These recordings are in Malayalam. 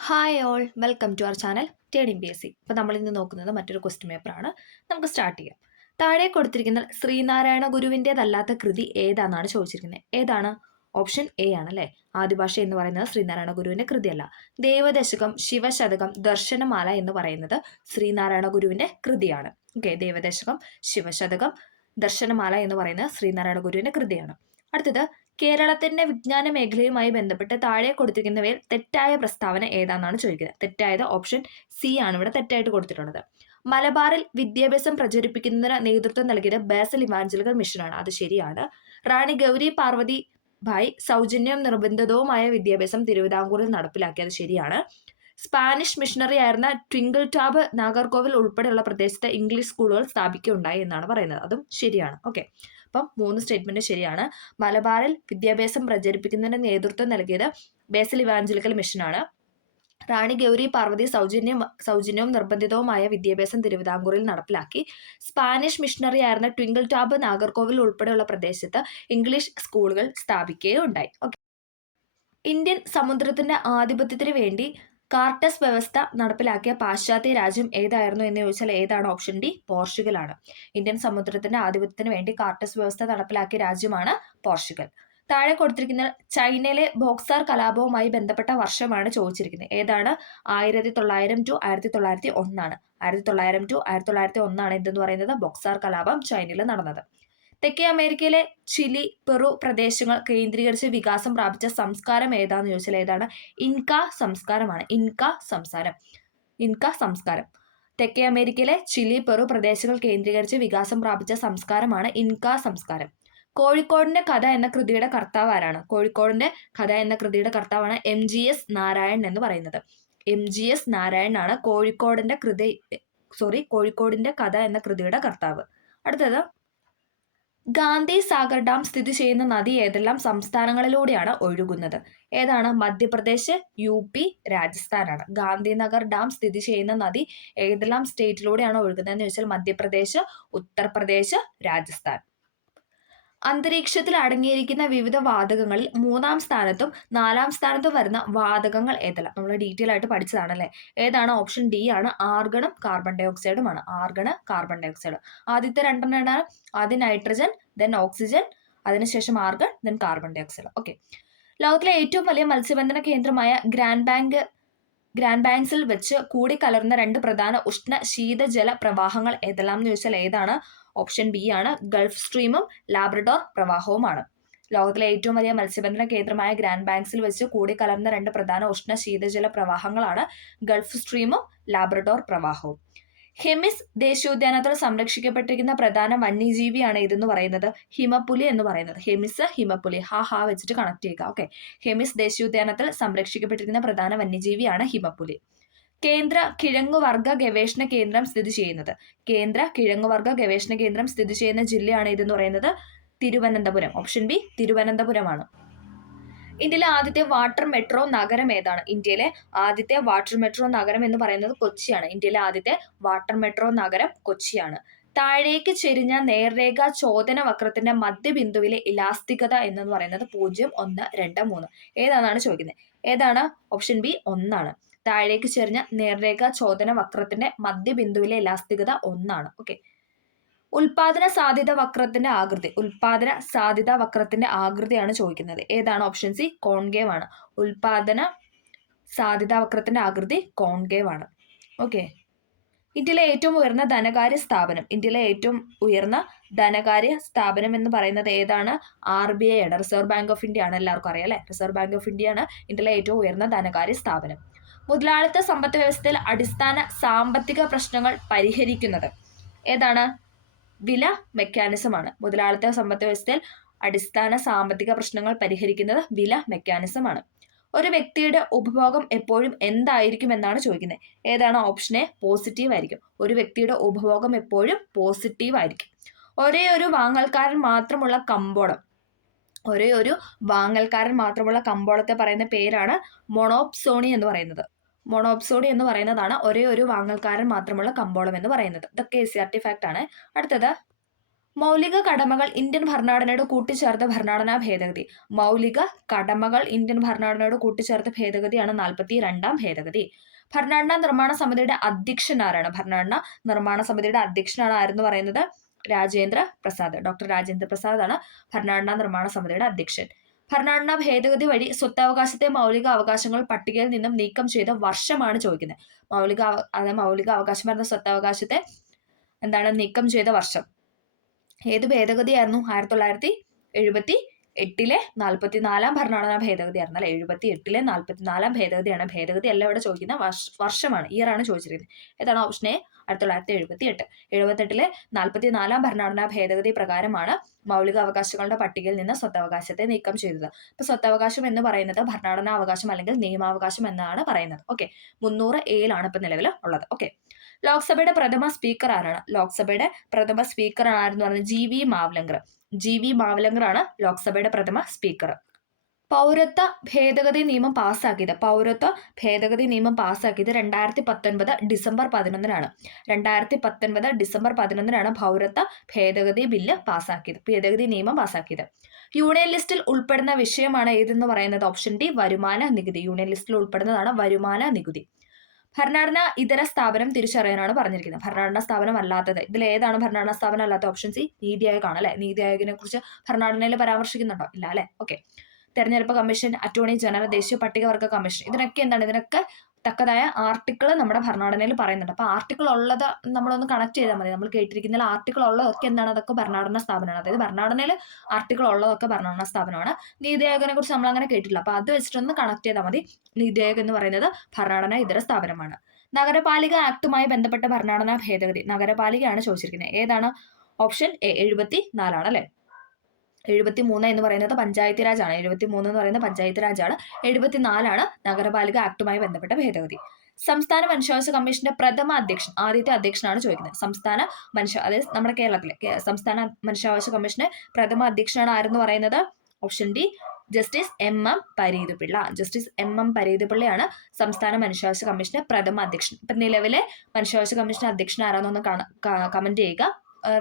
Hi all welcome to our channel turning PSC. ഇപ്പോൾ നമ്മൾ ഇന്ന് നോക്കുന്നത് മറ്റൊരു ക്വസ്റ്റ്യൻ പേപ്പറാണ്. നമുക്ക് സ്റ്റാർട്ട് ചെയ്യാം. താഴെ കൊടുത്തിരിക്കുന്ന ശ്രീനാരായണ ഗുരുവിൻ്റെതല്ലാത്ത കൃതി ഏതാണെന്നാണ് ചോദിച്ചിരിക്കുന്നത്. ഏതാണ്? ഓപ്ഷൻ എ ആണല്ലേ. ആദിഭാഷ എന്ന് പറയുന്നത് ശ്രീനാരായണ ഗുരുവിൻ്റെ കൃതിയല്ല. ദേവദശകം, ശിവശതകം, ദർശനമാല എന്ന് പറയുന്നത് ശ്രീനാരായണ ഗുരുവിൻ്റെ കൃതിയാണ്. ഓക്കെ, ദേവദശകം, ശിവശതകം, ദർശനമാല എന്ന് പറയുന്നത് ശ്രീനാരായണ ഗുരുവിൻ്റെ കൃതിയാണ്. അടുത്തത്, കേരളത്തിന്റെ വിജ്ഞാന മേഖലയുമായി ബന്ധപ്പെട്ട് താഴെ കൊടുത്തിരിക്കുന്നവയിൽ തെറ്റായ പ്രസ്താവന ഏതാണെന്നാണ് ചോദിക്കുന്നത്. തെറ്റായത് ഓപ്ഷൻ സി ആണ് ഇവിടെ തെറ്റായിട്ട് കൊടുത്തിട്ടുള്ളത്. മലബാറിൽ വിദ്യാഭ്യാസം പ്രചരിപ്പിക്കുന്നതിന് നേതൃത്വം നൽകിയത് ബാസൽ ഇവാഞ്ചലിക്കൽ മിഷനാണ്. അത് ശരിയാണ്. റാണി ഗൗരി പാർവതി ഭായ് സൗജന്യവും നിർബന്ധിതവുമായ വിദ്യാഭ്യാസം തിരുവിതാംകൂറിൽ നടപ്പിലാക്കിയത് ശരിയാണ്. സ്പാനിഷ് മിഷണറി ആയിരുന്ന ട്വിങ്കിൾ ടാബ് നാഗർകോവിൽ ഉൾപ്പെടെയുള്ള പ്രദേശത്ത് ഇംഗ്ലീഷ് സ്കൂളുകൾ സ്ഥാപിക്കുകയുണ്ടായി എന്നാണ് പറയുന്നത്. അതും ശരിയാണ്. ഓക്കെ, അപ്പം 3 സ്റ്റേറ്റ്മെന്റ് ശരിയാണ്. മലബാറിൽ വിദ്യാഭ്യാസം പ്രചരിപ്പിക്കുന്നതിന് നേതൃത്വം നൽകിയത് ബേസൽ ഇവാഞ്ചലിക്കൽ മിഷനാണ്. റാണി ഗൗരി പാർവതി സൗജന്യവും നിർബന്ധിതവുമായ വിദ്യാഭ്യാസം തിരുവിതാംകൂറിൽ നടപ്പിലാക്കി. സ്പാനിഷ് മിഷണറി ആയിരുന്ന ട്വിങ്കിൾ ടാബ് നാഗർകോവിൽ ഉൾപ്പെടെയുള്ള പ്രദേശത്ത് ഇംഗ്ലീഷ് സ്കൂളുകൾ സ്ഥാപിക്കുകയുണ്ടായി. ഓക്കെ, ഇന്ത്യൻ സമുദ്രത്തിന്റെ ആധിപത്യത്തിന് വേണ്ടി കാർട്ടസ് വ്യവസ്ഥ നടപ്പിലാക്കിയ പാശ്ചാത്യ രാജ്യം ഏതായിരുന്നു എന്ന് ചോദിച്ചാൽ ഏതാണ്? Option D, പോർച്ചുഗലാണ്. ഇന്ത്യൻ സമുദ്രത്തിന്റെ ആധിപത്യത്തിന് വേണ്ടി കാർട്ടസ് വ്യവസ്ഥ നടപ്പിലാക്കിയ രാജ്യമാണ് പോർച്ചുഗൽ. താഴെ കൊടുത്തിരിക്കുന്ന ചൈനയിലെ ബോക്സാർ കലാപവുമായി ബന്ധപ്പെട്ട വർഷമാണ് ചോദിച്ചിരിക്കുന്നത്. ഏതാണ്? 1900 to 1901 1900 to 1901 എന്തെന്ന് പറയുന്നത് ബോക്സാർ കലാപം ചൈനയിൽ നടന്നത്. തെക്കേ അമേരിക്കയിലെ ചിലി, പെറു പ്രദേശങ്ങൾ കേന്ദ്രീകരിച്ച് വികാസം പ്രാപിച്ച സംസ്കാരം ഏതാന്ന് ചോദിച്ചാൽ ഏതാണ്? ഇൻക സംസ്കാരമാണ്. ഇൻക സംസ്കാരം. തെക്കേ അമേരിക്കയിലെ ചിലി, പെറു പ്രദേശങ്ങൾ കേന്ദ്രീകരിച്ച് വികാസം പ്രാപിച്ച സംസ്കാരമാണ് ഇൻക സംസ്കാരം. കോഴിക്കോടിന്റെ കഥ എന്ന കൃതിയുടെ കർത്താവ് ആരാണ്? കോഴിക്കോടിന്റെ കഥ എന്ന കൃതിയുടെ കർത്താവാണ് MGS നാരായൺ എന്ന് പറയുന്നത്. MGS നാരായണനാണ് കോഴിക്കോടിന്റെ കഥ എന്ന കൃതിയുടെ കർത്താവ്. അടുത്തത്, ഗാന്ധി സാഗർ ഡാം സ്ഥിതി ചെയ്യുന്ന നദി ഏതെല്ലാം സംസ്ഥാനങ്ങളിലൂടെയാണ് ഒഴുകുന്നത്? ഏതാണ്? മധ്യപ്രദേശ്, UP, രാജസ്ഥാനാണ്. ഗാന്ധിനഗർ ഡാം സ്ഥിതി ചെയ്യുന്ന നദി ഏതെല്ലാം സ്റ്റേറ്റിലൂടെയാണ് ഒഴുകുന്നത് എന്ന് ചോദിച്ചാൽ മധ്യപ്രദേശ്, ഉത്തർപ്രദേശ്, രാജസ്ഥാൻ. അന്തരീക്ഷത്തിൽ അടങ്ങിയിരിക്കുന്ന വിവിധ വാതകങ്ങളിൽ 3ാം സ്ഥാനത്തും 4ാം സ്ഥാനത്തും വരുന്ന വാതകങ്ങൾ ഏതെല്ലാം? നമ്മൾ ഡീറ്റെയിൽ ആയിട്ട് പഠിച്ചതാണല്ലേ. ഏതാണ്? ഓപ്ഷൻ ഡി ആണ്. ആർഗണും കാർബൺ ഡൈ ഓക്സൈഡുമാണ്. Argon, carbon dioxide. ആദ്യത്തെ രണ്ടെണ്ണമാണ് ആദ്യം നൈട്രജൻ, ദെൻ ഓക്സിജൻ, അതിനുശേഷം argon, then carbon dioxide. Okay, ലോകത്തിലെ ഏറ്റവും വലിയ മത്സ്യബന്ധന കേന്ദ്രമായ ഗ്രാൻഡ് ബാങ്ക്സിൽ വെച്ച് കൂടിക്കലർന്ന 2 പ്രധാന ഉഷ്ണ ശീതജല പ്രവാഹങ്ങൾ ഏതെല്ലാം എന്ന് ചോദിച്ചാൽ ഏതാണ്? ഓപ്ഷൻ ബി ആണ്. ഗൾഫ് സ്ട്രീമും ലാബ്രഡോർ പ്രവാഹവുമാണ്. ലോകത്തിലെ ഏറ്റവും വലിയ മത്സ്യബന്ധന കേന്ദ്രമായ ഗ്രാൻഡ് ബാങ്ക്സിൽ വെച്ച് കൂടിക്കലർന്ന 2 പ്രധാന ഉഷ്ണ ശീതജല പ്രവാഹങ്ങളാണ് ഗൾഫ് സ്ട്രീമും ലാബ്രഡോർ പ്രവാഹവും. ഹെമിസ് ദേശീയോദ്യാനത്തിൽ സംരക്ഷിക്കപ്പെട്ടിരിക്കുന്ന പ്രധാന വന്യജീവിയാണ് ഇതെന്ന് പറയുന്നത് ഹിമപ്പുലി എന്ന് പറയുന്നത്. ഹെമിസ്, ഹിമപ്പുലി, ഹാ വെച്ചിട്ട് കണക്ട് ചെയ്യുക. ഓക്കെ, ഹെമിസ് ദേശീയോദ്യാനത്തിൽ സംരക്ഷിക്കപ്പെട്ടിരിക്കുന്ന പ്രധാന വന്യജീവിയാണ് ഹിമപ്പുലി. കേന്ദ്ര കിഴങ്ങുവർഗ ഗവേഷണ കേന്ദ്രം സ്ഥിതി ചെയ്യുന്നത് കേന്ദ്ര കിഴങ്ങുവർഗ ഗവേഷണ കേന്ദ്രം സ്ഥിതി ചെയ്യുന്ന ജില്ലയാണ് ഇതെന്ന് പറയുന്നത് തിരുവനന്തപുരം. Option B, തിരുവനന്തപുരമാണ്. ഇന്ത്യയിലെ ആദ്യത്തെ വാട്ടർ മെട്രോ നഗരം ഏതാണ്? ഇന്ത്യയിലെ ആദ്യത്തെ വാട്ടർ മെട്രോ നഗരം എന്ന് പറയുന്നത് കൊച്ചിയാണ്. ഇന്ത്യയിലെ ആദ്യത്തെ വാട്ടർ മെട്രോ നഗരം കൊച്ചിയാണ്. താഴേക്ക് ചെരിഞ്ഞ നേർരേഖ ചോദന വക്രത്തിന്റെ മധ്യബിന്ദുവിലെ ഇലാസ്തികത എന്ന് പറയുന്നത് 0, 1, 2, 3 ഏതാണെന്നാണ് ചോദിക്കുന്നത്. ഏതാണ്? ഓപ്ഷൻ ബി, 1 താഴേക്ക് ചെരിഞ്ഞ നേർരേഖ ചോദന വക്രത്തിന്റെ മധ്യബിന്ദുവിലെ ഇലാസ്തികത 1. ഓക്കെ, ഉൽപാദന സാധ്യത വക്രത്തിന്റെ ആകൃതിയാണ് ചോദിക്കുന്നത്. ഏതാണ്? ഓപ്ഷൻ സി, കോൺകേവ് ആണ്. ഉൽപാദന സാധ്യത വക്രത്തിന്റെ ആകൃതി കോൺകേവ് ആണ്. ഓക്കെ, ഇന്ത്യയിലെ ഏറ്റവും ഉയർന്ന ധനകാര്യ സ്ഥാപനം എന്ന് പറയുന്നത് ഏതാണ്? RBI ആണ്. റിസർവ് ബാങ്ക് ഓഫ് ഇന്ത്യ ആണ്. എല്ലാവർക്കും അറിയാം അല്ലെ. റിസർവ് ബാങ്ക് ഓഫ് ഇന്ത്യ ആണ് ഇന്ത്യയിലെ ഏറ്റവും ഉയർന്ന ധനകാര്യ സ്ഥാപനം. മുതലാളിത്ത സമ്പദ് വ്യവസ്ഥയിൽ അടിസ്ഥാന സാമ്പത്തിക പ്രശ്നങ്ങൾ പരിഹരിക്കുന്നത് ഏതാണ്? വില മെക്കാനിസമാണ്. മുതലാളിത്ത സമ്പദ് വ്യവസ്ഥയിൽ അടിസ്ഥാന സാമ്പത്തിക പ്രശ്നങ്ങൾ പരിഹരിക്കുന്നത് വില മെക്കാനിസമാണ്. ഒരു വ്യക്തിയുടെ ഉപഭോഗം എപ്പോഴും എന്തായിരിക്കും എന്നാണ് ചോദിക്കുന്നത്. ഏതാണ്? ഓപ്ഷൻ എ, പോസിറ്റീവ് ആയിരിക്കും. ഒരു വ്യക്തിയുടെ ഉപഭോഗം എപ്പോഴും പോസിറ്റീവ് ആയിരിക്കും. ഒരേ ഒരു വാങ്ങൽക്കാരൻ മാത്രമുള്ള കമ്പോളത്തെ പറയുന്ന പേരാണ് മൊണോപ്സോണി എന്ന് പറയുന്നത്. മൊണോപ്സോണി എന്ന് പറയുന്നതാണ് ഒരേ ഒരു വാങ്ങൽക്കാരൻ മാത്രമുള്ള കമ്പോളം എന്ന് പറയുന്നത്. ഇതൊക്കെ SCRT ഫാക്ട് ആണ്. അടുത്തത്, മൗലിക കടമകൾ ഇന്ത്യൻ ഭരണഘടനയോട് കൂട്ടിച്ചേർത്ത ഭരണഘടനാ ഭേദഗതി. മൗലിക കടമകൾ ഇന്ത്യൻ ഭരണഘടനയോട് കൂട്ടിച്ചേർത്ത ഭേദഗതിയാണ് 42ാം ഭേദഗതി. ഭരണഘടനാ നിർമ്മാണ സമിതിയുടെ അധ്യക്ഷൻ ആരാണ്? ഭരണഘടനാ നിർമ്മാണ സമിതിയുടെ അധ്യക്ഷനാണ് ആരെന്ന് പറയുന്നത്? രാജേന്ദ്ര പ്രസാദ്. ഡോക്ടർ രാജേന്ദ്ര പ്രസാദ് ആണ് ഭരണഘടനാ നിർമ്മാണ സമിതിയുടെ അധ്യക്ഷൻ. ഭരണഘടനാ ഭേദഗതി വഴി സ്വത്തവകാശത്തെ മൗലിക അവകാശങ്ങൾ പട്ടികയിൽ നിന്നും നീക്കം ചെയ്ത വർഷമാണ് ചോദിക്കുന്നത്. മൗലിക അവകാശം വരുന്ന സ്വത്തവകാശത്തെ നീക്കം ചെയ്ത വർഷം. ഏത് ഭേദഗതിയായിരുന്നു? 1978 44ാം ഭരണഘടനാ ഭേദഗതിയായിരുന്നു അല്ലെ. 78 44ാം ഭേദഗതിയാണ്. ഭേദഗതി അല്ല ഇവിടെ ചോദിക്കുന്ന വർഷമാണ്, ഇയറാണ് ചോദിച്ചിരിക്കുന്നത്. ഏതാണ്? Option A 1978. 78 44ാം ഭരണഘടനാ ഭേദഗതി പ്രകാരമാണ് മൗലിക അവകാശങ്ങളുടെ പട്ടികയിൽ നിന്ന് സ്വത്തവകാശത്തെ നീക്കം ചെയ്തത്. അപ്പൊ സ്വത്തവകാശം എന്ന് പറയുന്നത് ഭരണഘടനാ അവകാശം അല്ലെങ്കിൽ നിയമാവകാശം എന്നാണ് പറയുന്നത്. ഓക്കെ, 300A ഇപ്പൊ നിലവിൽ ഉള്ളത്. ഓക്കെ, ലോക്സഭയുടെ പ്രഥമ സ്പീക്കർ ആരാണ്? ലോക്സഭയുടെ പ്രഥമ സ്പീക്കർ ആരെന്ന് പറഞ്ഞത് GV മാവ്ലങ്കർ. GV മാവ്ലങ്കർ ആണ് ലോക്സഭയുടെ പ്രഥമ സ്പീക്കർ. പൗരത്വ ഭേദഗതി നിയമം പാസ്സാക്കിയത് 2019 ഡിസംബർ 11-നാണ്. 2019 ഡിസംബർ 11-നാണ് പൗരത്വ ഭേദഗതി ബില്ല് പാസ്സാക്കിയത്, ഭേദഗതി നിയമം പാസ്സാക്കിയത്. യൂണിയൻ ലിസ്റ്റിൽ ഉൾപ്പെടുന്ന വിഷയമാണ് ഏതെന്ന് പറയുന്നത്? ഓപ്ഷൻ ഡി വരുമാന നികുതി. യൂണിയൻ ലിസ്റ്റിൽ ഉൾപ്പെടുന്നതാണ് വരുമാന നികുതി. ഭരണഘടന ഇതര സ്ഥാപനം തിരിച്ചറിയാനാണ് പറഞ്ഞിരിക്കുന്നത്. ഭരണഘടനാ സ്ഥാപനം അല്ലാത്തത്, ഇതിൽ ഏതാണ് ഭരണഘടനാ സ്ഥാപനം അല്ലാത്ത? ഓപ്ഷൻ സി നീതി ആയോഗ് ആണ് അല്ലെ. നീതി ആയോഗിനെ കുറിച്ച് ഭരണഘടനയിൽ പരാമർശിക്കുന്നുണ്ടോ? ഇല്ല അല്ലെ. ഓക്കെ, തെരഞ്ഞെടുപ്പ് കമ്മീഷൻ, അറ്റോർണി ജനറൽ, ദേശീയ പട്ടികവർഗ കമ്മീഷൻ, ഇതിനൊക്കെ തക്കതായ ആർട്ടിക്കിൾ നമ്മുടെ ഭരണഘടനയിൽ പറയുന്നുണ്ട്. അപ്പൊ ആർട്ടിക്കിൾ ഉള്ളത് നമ്മളൊന്ന് കണക്ട് ചെയ്താൽ മതി. നമ്മൾ കേട്ടിരിക്കുന്ന ആർട്ടിക്കിൾ ഉള്ളതൊക്കെ അതൊക്കെ ഭരണഘടനാ സ്ഥാപനമാണ്. അതായത് ഭരണഘടനയിൽ ആർട്ടിക്കിൾ ഉള്ളതൊക്കെ ഭരണഘടനാ സ്ഥാപനമാണ്. നീതി ആയോഗിനെ കുറിച്ച് നമ്മൾ അങ്ങനെ കേട്ടില്ല. അപ്പൊ അത് വെച്ചിട്ടൊന്ന് കണക്ട് ചെയ്താൽ മതി. നീതി ആയോഗ് എന്ന് പറയുന്നത് ഭരണഘടനാ ഇതര സ്ഥാപനമാണ്. നഗരപാലിക ആക്ടുമായി ബന്ധപ്പെട്ട ഭരണഘടനാ ഭേദഗതി. നഗരപാലികയാണ് ചോദിച്ചിരിക്കുന്നത്. ഏതാണ്? ഓപ്ഷൻ എ 74 അല്ലെ. 73 എന്ന് പറയുന്നത് പഞ്ചായത്ത് രാജ് ആണ്. 73 എന്ന് പറയുന്നത് പഞ്ചായത്ത് രാജാണ്. 74 നഗരപാലിക ആക്ടുമായി ബന്ധപ്പെട്ട ഭേദഗതി. സംസ്ഥാന മനുഷ്യാവകാശ കമ്മീഷന്റെ പ്രഥമ അധ്യക്ഷൻ, ആദ്യത്തെ അധ്യക്ഷനാണ് ചോദിക്കുന്നത്. അതായത് നമ്മുടെ കേരളത്തിലെ സംസ്ഥാന മനുഷ്യാവകാശ കമ്മീഷന്റെ പ്രഥമ അധ്യക്ഷനാണ് ആരെന്ന് പറയുന്നത്? Option D justice MM Pareethupillai. Justice MM പരീതുപിള്ളയാണ് സംസ്ഥാന മനുഷ്യാവകാശ കമ്മീഷന്റെ പ്രഥമ അധ്യക്ഷൻ. ഇപ്പൊ നിലവിലെ മനുഷ്യാവകാശ കമ്മീഷൻ അധ്യക്ഷൻ ആരാന്നൊന്ന് കമന്റ് ചെയ്യുക.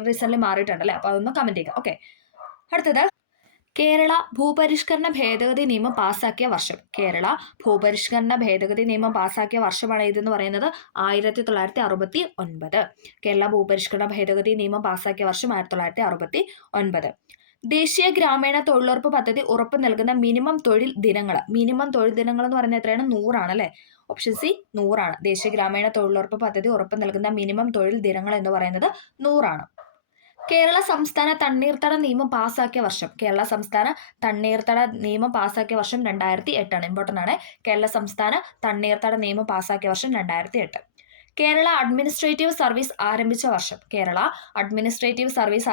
റീസെന്റ് മാറിയിട്ടുണ്ട് അല്ലെ. അപ്പൊ അതൊന്ന് കമന്റ് ചെയ്യുക. ഓക്കെ, അടുത്തത് കേരള ഭൂപരിഷ്കരണ ഭേദഗതി നിയമം പാസാക്കിയ വർഷം. കേരള ഭൂപരിഷ്കരണ ഭേദഗതി നിയമം പാസാക്കിയ വർഷമാണ് ഇതെന്ന് പറയുന്നത് 1969. കേരള ഭൂപരിഷ്കരണ ഭേദഗതി നിയമം പാസാക്കിയ വർഷം 1969. ദേശീയ ഗ്രാമീണ തൊഴിലുറപ്പ് പദ്ധതി ഉറപ്പ് നൽകുന്ന മിനിമം തൊഴിൽ ദിനങ്ങൾ. മിനിമം തൊഴിൽ ദിനങ്ങൾ എന്ന് പറയുന്നത് എത്രയാണ്? 100 അല്ലെ. Option C 100. ദേശീയ ഗ്രാമീണ തൊഴിലുറപ്പ് പദ്ധതി ഉറപ്പ് നൽകുന്ന മിനിമം തൊഴിൽ ദിനങ്ങൾ എന്ന് പറയുന്നത് 100. കേരള സംസ്ഥാന തണ്ണീർത്തട നിയമം പാസാക്കിയ വർഷം. കേരള സംസ്ഥാന തണ്ണീർത്തട നിയമം പാസാക്കിയ വർഷം 2008. ഇമ്പോർട്ടൻ്റ് ആണ്. കേരള സംസ്ഥാന തണ്ണീർത്തട നിയമം പാസാക്കിയ വർഷം 2008. കേരള അഡ്മിനിസ്ട്രേറ്റീവ് സർവീസ് ആരംഭിച്ച വർഷം. കേരള അഡ്മിനിസ്ട്രേറ്റീവ് സർവീസ്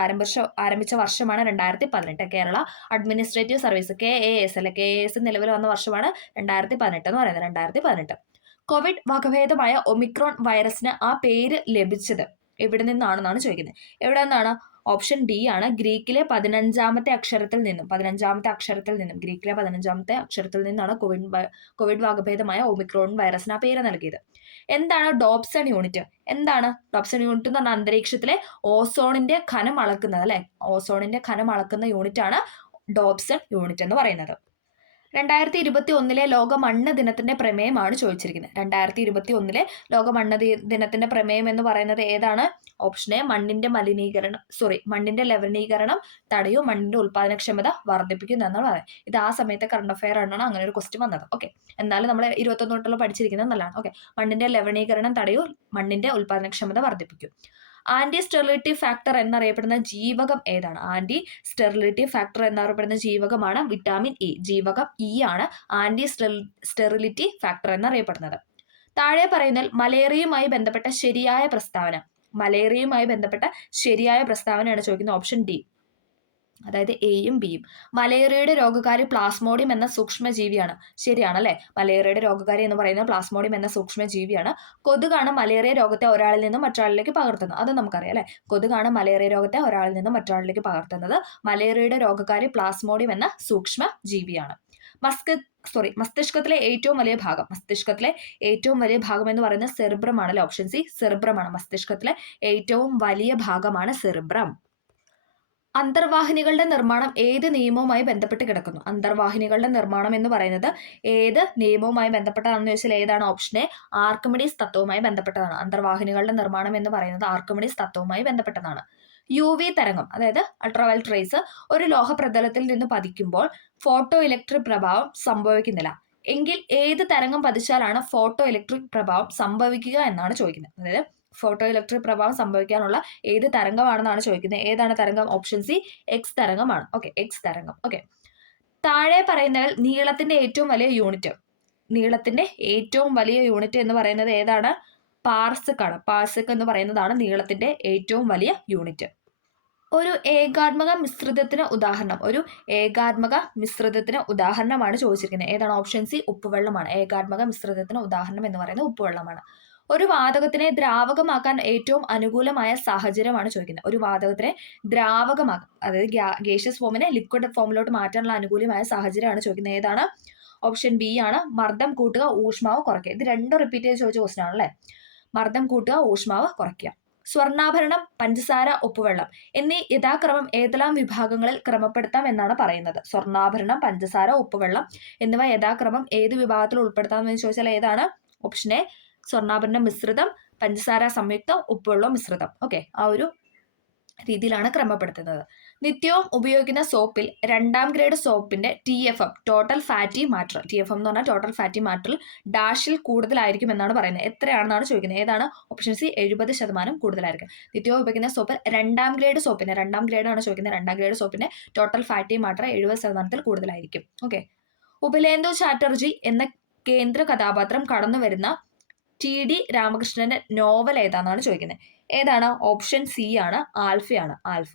ആരംഭിച്ച വർഷമാണ് 2018. കേരള അഡ്മിനിസ്ട്രേറ്റീവ് സർവീസ് KAS അല്ലെ. KAS നിലവിൽ വന്ന വർഷമാണ് 2018 എന്ന് പറയുന്നത്. 2018. കോവിഡ് വകഭേദമായ ഒമിക്രോൺ വൈറസിന് ആ പേര് ലഭിച്ചത് എവിടെ നിന്നാണെന്നാണ് ചോദിക്കുന്നത്. എവിടെ നിന്നാണ്? ഓപ്ഷൻ ഡി ആണ്. ഗ്രീക്കിലെ 15ാമത്തെ അക്ഷരത്തിൽ നിന്നും. ഗ്രീക്കിലെ 15ാമത്തെ അക്ഷരത്തിൽ നിന്നാണ് കോവിഡ് വകഭേദമായ ഒമിക്രോൺ വൈറസിന് ആ പേര് നൽകിയത്. എന്താണ് ഡോപ്സൺ യൂണിറ്റ്? എന്താണ് ഡോപ്സൺ യൂണിറ്റ് എന്ന് പറഞ്ഞാൽ അന്തരീക്ഷത്തിലെ ഓസോണിന്റെ ഖനം അളക്കുന്നത് അല്ലെ. ഓസോണിന്റെ ഖനം അളക്കുന്ന യൂണിറ്റ് ആണ് ഡോപ്സൺ യൂണിറ്റ് എന്ന് പറയുന്നത്. 2021 ലോക മണ്ണ് ദിനത്തിന്റെ പ്രമേയമാണ് ചോദിച്ചിരിക്കുന്നത്. 2021 ലോക മണ്ണ് ദിനത്തിന്റെ പ്രമേയം എന്ന് പറയുന്നത് ഏതാണ്? ഓപ്ഷൻ എ മണ്ണിന്റെ ലവണീകരണം തടയും, മണ്ണിന്റെ ഉൽപാദനക്ഷമത വർദ്ധിപ്പിക്കും എന്നാണ് പറയുന്നത്. ഇത് ആ സമയത്തെ കറണ്ട് അഫയർ ആണ് അങ്ങനെ ഒരു ക്വസ്റ്റ്യൻ വന്നത്. ഓക്കെ, എന്നാലും നമ്മൾ 21 തൊട്ടുള്ള പഠിച്ചിരിക്കുന്നത് നല്ലതാണ്. ഓക്കെ, മണ്ണിന്റെ ലവണീകരണം തടയും, മണ്ണിന്റെ ഉൽപാദനക്ഷമത വർദ്ധിപ്പിക്കും. ആന്റി സ്റ്റെറിലിറ്റി ഫാക്ടർ എന്നറിയപ്പെടുന്ന ജീവകം ഏതാണ്? ആന്റി സ്റ്റെറിലിറ്റി ഫാക്ടർ എന്നറിയപ്പെടുന്ന ജീവകമാണ് വിറ്റാമിൻ ഇ. ജീവകം ഇ ആണ് ആന്റി സ്റ്റെറിലിറ്റി ഫാക്ടർ എന്നറിയപ്പെടുന്നത്. താഴെ പറയുന്നതിൽ മലേറിയയുമായി ബന്ധപ്പെട്ട ശരിയായ പ്രസ്താവനയാണ് ചോദിക്കുന്നത്. ഓപ്ഷൻ ഡി, അതായത് എയും ബിയും. മലേറിയയുടെ രോഗകാരി പ്ലാസ്മോഡിയം എന്ന സൂക്ഷ്മജീവിയാണ്. ശരിയാണല്ലേ. മലേറിയയുടെ രോഗകാരി എന്ന് പറയുന്നത് പ്ലാസ്മോഡിയം എന്ന സൂക്ഷ്മജീവിയാണ്. കൊതുകാണ് മലേറിയ രോഗത്തെ ഒരാളിൽ നിന്നും മറ്റൊരാളിലേക്ക് പകർത്തുന്നത്. അത് നമുക്കറിയാം അല്ലെ. കൊതുകാണ് മലേറിയ രോഗത്തെ ഒരാളിൽ നിന്നും മറ്റൊരാളിലേക്ക് പകർത്തുന്നത്. മലേറിയയുടെ രോഗകാരി പ്ലാസ്മോഡിയം എന്ന സൂക്ഷ്മജീവിയാണ്. മസ്തിഷ്കത്തിലെ ഏറ്റവും വലിയ ഭാഗം എന്ന് പറയുന്നത് സെറിബ്രം ആണല്ലേ. ഓപ്ഷൻ സി സെറിബ്രം ആണ്. മസ്തിഷ്കത്തിലെ ഏറ്റവും വലിയ ഭാഗമാണ് സെറിബ്രം. അന്തർവാഹിനികളുടെ നിർമ്മാണം ഏത് നിയമവുമായി ബന്ധപ്പെട്ട് കിടക്കുന്നു? അന്തർവാഹിനികളുടെ നിർമ്മാണം എന്ന് പറയുന്നത് ഏത് നിയമവുമായി ബന്ധപ്പെട്ടതാണെന്ന് ചോദിച്ചാൽ ഏതാണ്? ഓപ്ഷൻ എ ആർക്കിമിഡീസ് തത്വവുമായി ബന്ധപ്പെട്ടതാണ്. അന്തർവാഹിനികളുടെ നിർമ്മാണം എന്ന് പറയുന്നത് ആർക്കിമിഡീസ് തത്വവുമായി ബന്ധപ്പെട്ടതാണ്. UV തരംഗം, അതായത് അൾട്രാവയലറ്റ് റേസ്, ഒരു ലോഹപ്രതലത്തിൽ നിന്ന് പതിക്കുമ്പോൾ ഫോട്ടോ ഇലക്ട്രിക് പ്രഭാവം സംഭവിക്കുന്നില്ല എങ്കിൽ ഏത് തരംഗം പതിച്ചാലാണ് ഫോട്ടോ ഇലക്ട്രിക് പ്രഭാവം സംഭവിക്കുക എന്നാണ് ചോദിക്കുന്നത്. അതായത് ഫോട്ടോ ഇലക്ട്രിക് പ്രഭാവം സംഭവിക്കാനുള്ള ഏത് തരംഗമാണെന്നാണ് ചോദിക്കുന്നത്. ഏതാണ് തരംഗം? ഓപ്ഷൻ സി എക്സ് തരംഗമാണ്. ഓക്കെ, എക്സ് തരംഗം. ഓക്കെ, താഴെ പറയുന്നതിൽ നീളത്തിന്റെ ഏറ്റവും വലിയ യൂണിറ്റ്, നീളത്തിന്റെ ഏറ്റവും വലിയ യൂണിറ്റ് എന്ന് പറയുന്നത് ഏതാണ്? പാർസെക് ആണ്. പാർസെക് എന്ന് പറയുന്നതാണ് നീളത്തിന്റെ ഏറ്റവും വലിയ യൂണിറ്റ്. ഒരു ഏകാത്മക മിശ്രിതത്തിന് ഉദാഹരണം, ഒരു ഏകാത്മക മിശ്രിതത്തിന് ഉദാഹരണമാണ് ചോദിച്ചിരിക്കുന്നത്. ഏതാണ്? Option C ഉപ്പുവെള്ളമാണ്. ഏകാത്മക മിശ്രിതത്തിന് ഉദാഹരണം എന്ന് പറയുന്നത് ഉപ്പുവെള്ളമാണ്. ഒരു വാതകത്തിനെ ദ്രാവകമാക്കാൻ ഏറ്റവും അനുകൂലമായ സാഹചര്യമാണ് ചോദിക്കുന്നത്. ഒരു വാതകത്തിനെ ദ്രാവകമാക്കാൻ, അതായത് ഗേഷ്യസ് ഫോമിനെ ലിക്വിഡ് ഫോമിലോട്ട് മാറ്റാനുള്ള അനുകൂലമായ സാഹചര്യമാണ് ചോദിക്കുന്നത്. ഏതാണ്? ഓപ്ഷൻ ബി ആണ്. മർദ്ദം കൂട്ടുക, ഊഷ്മാവ് കുറയ്ക്കുക. ഇത് രണ്ടും റിപ്പീറ്റ് ചെയ്ത് ചോദിച്ച ക്വസ്റ്റൻ ആണല്ലേ. മർദ്ദം കൂട്ടുക, ഊഷ്മാവ് കുറയ്ക്കുക. സ്വർണ്ണാഭരണം, പഞ്ചസാര, ഉപ്പുവെള്ളം എന്നീ യഥാക്രമം ഏതെല്ലാം വിഭാഗങ്ങളിൽ ക്രമപ്പെടുത്താം എന്നാണ് പറയുന്നത്? സ്വർണ്ണാഭരണം, പഞ്ചസാര, ഉപ്പുവെള്ളം എന്നിവ യഥാക്രമം ഏത് വിഭാഗത്തിൽ ഉൾപ്പെടുത്താമെന്ന് ചോദിച്ചാൽ ഏതാണ്? ഓപ്ഷൻ എ സ്വർണ്ണാഭരണം മിശ്രിതം, പഞ്ചസാര സംയുക്തം, ഉപ്പുവെള്ളം മിശ്രിതം. ഓക്കെ, ആ ഒരു രീതിയിലാണ് ക്രമപ്പെടുത്തുന്നത്. നിത്യവും ഉപയോഗിക്കുന്ന സോപ്പിൽ 2ാം ഗ്രേഡ് സോപ്പിന്റെ TFM, total fatty matter, TFM എന്ന് പറഞ്ഞാൽ ടോട്ടൽ ഫാറ്റി മാറ്റർ ഡാഷിൽ കൂടുതലായിരിക്കും എന്നാണ് പറയുന്നത്. എത്രയാണെന്നാണ് ചോദിക്കുന്നത്. ഏതാണ്? ഓപ്ഷൻ സി 70% കൂടുതലായിരിക്കും. നിത്യവും ഉപയോഗിക്കുന്ന സോപ്പിൽ 2ാം ഗ്രേഡ് സോപ്പിന്റെ, 2ാം ഗ്രേഡ് ആണ് ചോദിക്കുന്നത്, 2ാം ഗ്രേഡ് സോപ്പിന്റെ ടോട്ടൽ ഫാറ്റി മാറ്റർ 70% കൂടുതലായിരിക്കും. ഓക്കെ, ഉപലേന്ദു ചാറ്റർജി എന്ന കേന്ദ്ര കഥാപാത്രം കടന്നു വരുന്ന TD രാമകൃഷ്ണന്റെ നോവൽ ഏതാണെന്നാണ് ചോദിക്കുന്നത്. ഏതാണ്? ഓപ്ഷൻ സി ആണ്, ആൽഫയാണ്. ആൽഫ.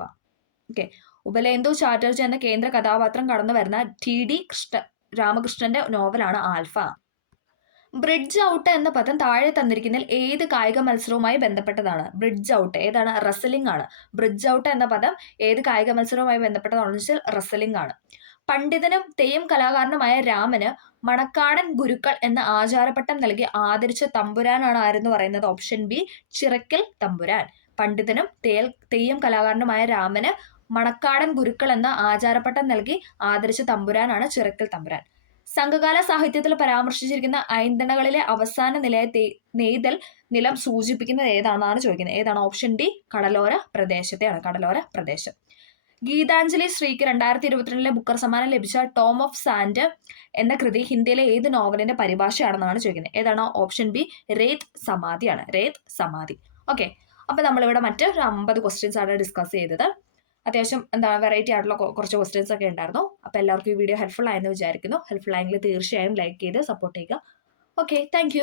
ഓക്കെ, ഉപലേന്ദു ചാറ്റർജി എന്ന കേന്ദ്ര കഥാപാത്രം കടന്നു വരുന്ന TD രാമകൃഷ്ണന്റെ നോവലാണ് ആൽഫ. ബ്രിഡ്ജ് ഔട്ട് എന്ന പദം താഴെ തന്നിരിക്കുന്നതിൽ ഏത് കായിക മത്സരവുമായി ബന്ധപ്പെട്ടതാണ്? ബ്രിഡ്ജ് ഔട്ട് ഏതാണ്? റെസ്ലിംഗ് ആണ്. ബ്രിഡ്ജ് ഔട്ട് എന്ന പദം ഏത് കായിക മത്സരവുമായി ബന്ധപ്പെട്ടതാണെന്ന് വെച്ചാൽ റെസ്ലിംഗ് ആണ്. പണ്ഡിതനും തെയ്യം കലാകാരനുമായ രാമന് മണക്കാടൻ ഗുരുക്കൾ എന്ന ആചാരപട്ടം നൽകി ആദരിച്ച തമ്പുരാനാണ് ആരെന്ന് പറയുന്നത്? ഓപ്ഷൻ ബി ചിറക്കൽ തമ്പുരാൻ. പണ്ഡിതനും തെയ്യം കലാകാരനുമായ രാമന് മണക്കാടൻ ഗുരുക്കൾ എന്ന ആചാരപട്ടം നൽകി ആദരിച്ച തമ്പുരാനാണ് ചിറക്കൽ തമ്പുരാൻ. സംഘകാല സാഹിത്യത്തിൽ പരാമർശിച്ചിരിക്കുന്ന ഐന്തണകളിലെ അവസാന നിലയെ നെയ്തൽ നിലം സൂചിപ്പിക്കുന്നത് ഏതാണെന്നാണ് ചോദിക്കുന്നത്. ഏതാണ്? ഓപ്ഷൻ ഡി കടലോര പ്രദേശത്തെയാണ്. കടലോര പ്രദേശം. ഗീതാഞ്ജലി ശ്രീക്ക് 2022 ബുക്കർ സമ്മാനം ലഭിച്ച ടോം ഓഫ് സാൻഡ് എന്ന കൃതി ഹിന്ദിയിലെ ഏത് നോവലിന്റെ പരിഭാഷയാണെന്നാണ് ചോദിക്കുന്നത്. ഏതാണ്? Option B Ret സമാധിയാണ്. രേത് സമാധി. ഓക്കെ, അപ്പൊ നമ്മളിവിടെ മറ്റ് 50 ക്വസ്റ്റ്യൻസ് ആണ് ഡിസ്കസ് ചെയ്തത്. അത്യാവശ്യം വെറൈറ്റി ആയിട്ടുള്ള കുറച്ച് ക്വസ്റ്റ്യൻസ് ഒക്കെ ഉണ്ടായിരുന്നു. അപ്പോൾ എല്ലാവർക്കും ഈ വീഡിയോ ഹെൽപ്ഫുൾ ആയെന്ന് വിചാരിക്കുന്നു. ഹെൽപ്ഫുൾ ആയെങ്കിൽ തീർച്ചയായും ലൈക്ക് ചെയ്ത് സപ്പോർട്ട് ചെയ്യുക. Okay, thank